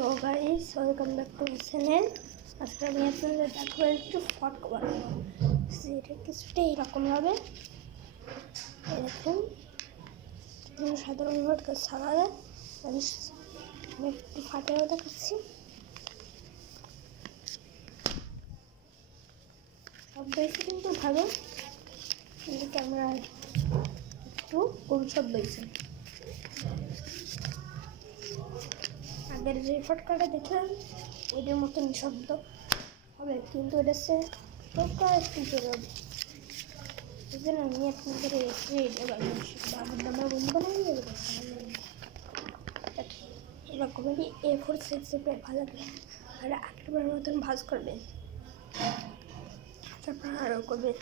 So guys, welcome back to my channel. আজকে আমি আপনাদের দেখাবো একটু ফটকা বানাবো। সেটা কিছুটা এরকম হবে। দেখুন, সাধারণ ফটকা ছাড়া আমি একটু ফাটিয়েও দেখাচ্ছি। সব বেশি কিন্তু ভালো, কিন্তু ক্যামেরা একটু কম শব্দ হয়েছে। আগের যে ফটকাটা দেখলাম ওইটার মতন শব্দ হবে, কিন্তু এটা সে ফটকা একটু জোরে হবে। এই জন্য আমি আপনাদের আমার বন্ধু বানাই এরকমই A4 সাইজে ভালো লাগবে। আর একটাবার মতন ভাজ করবেন, তারপর আরও করবেন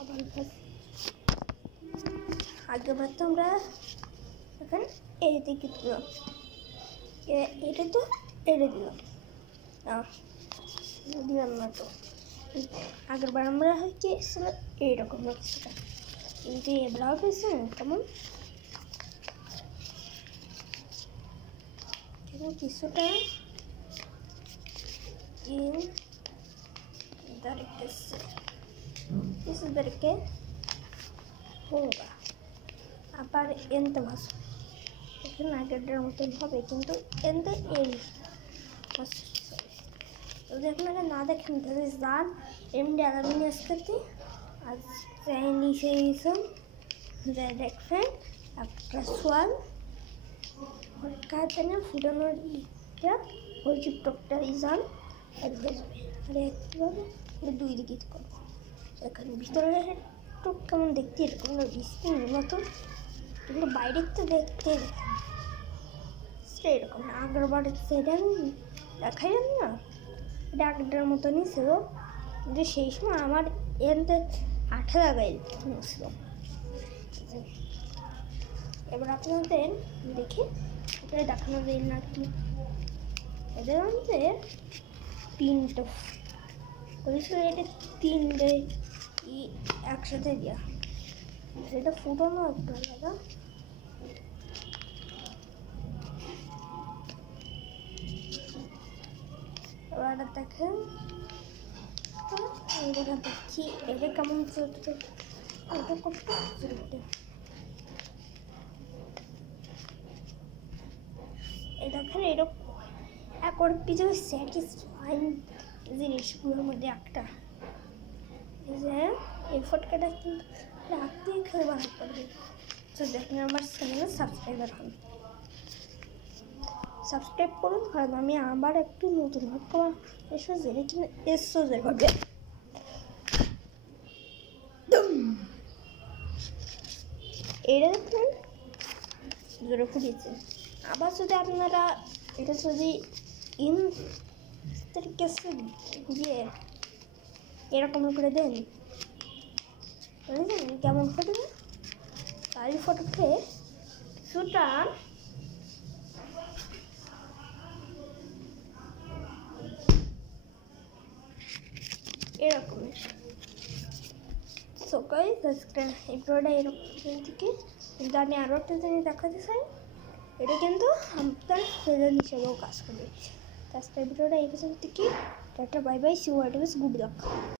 আবার ভাজ। আগেবার তো আমরা এখন এই দিকে দিলাম, এটা তো এটা দিলাম দিলাম না। তো আগের বার আমরা হচ্ছে এইরকম কিছুটা, কিন্তু এবার হয়েছে কেমন কিছুটা इधर होगा আবার এনতে মাছ এখানে আগেরটার মতন হবে, কিন্তু এনতে এই মাছ যদি আপনারা না দেখেন তাহলে যান এমনি আগামী আসতে আর নিচে যা দেখবেন একটা সোয়াল কাজে না ফুটানোর ইটা ওই চিপটকটা যান আর হয়ে যাবে। আর একইভাবে দুই দিকে করবো। এখানে ভিতরে একটু কেমন দেখতে এরকম স্প্রিংয়ের মতো, কিন্তু বাইরের তো দেখতে এরকম না। আগের বার সেটা দেখাই যান না, এটা আগেরটার মতনই ছিল, কিন্তু সেই সময় আমার এনতে আঠা লাগাই ছিল। এবার আপনাদের দেখে এটা দেখানো যায় না কি, এদের মধ্যে তিনটে করেছিল, এটা তিনটে একসাথে দেওয়া, সেটা ফুটানো একটু আলাদা। এবার দেখেন দেখি এটা কেমন চলতে এটা করতে চলতে। এই দেখেন এরকম একর পিছনে স্যাটিসফাইং জিনিসগুলোর মধ্যে একটা যে এই ফটকাটা কিন্তু রাখতেই খেলে বানাতে পারবে। তো দেখুন আমার চ্যানেলে সাবস্ক্রাইবার হন, সাবস্ক্রাইব করুন, কারণ আমি আবার একটু নতুন ফটকা এসো যেটা কিনা এসোজের হবে। এটা দেখুন জোরে ফুটিয়েছে। আবার যদি আপনারা এটা যদি দিয়ে এরকম করে দেন বুঝলেন কেমন ফটোবে। তাই ফটোতে কিছুটা এরকমের সকাল এই ভিডিওটা এরকম থেকে, কিন্তু আমি আরও একটা জিনিস দেখাতে চাই, এটা কিন্তু আপনার ফ্রেন্ড হিসেবেও কাজ করবে। আজকের ভিডিওটা এই পর্যন্ত থেকে tata, bye bye, see you, good lakh.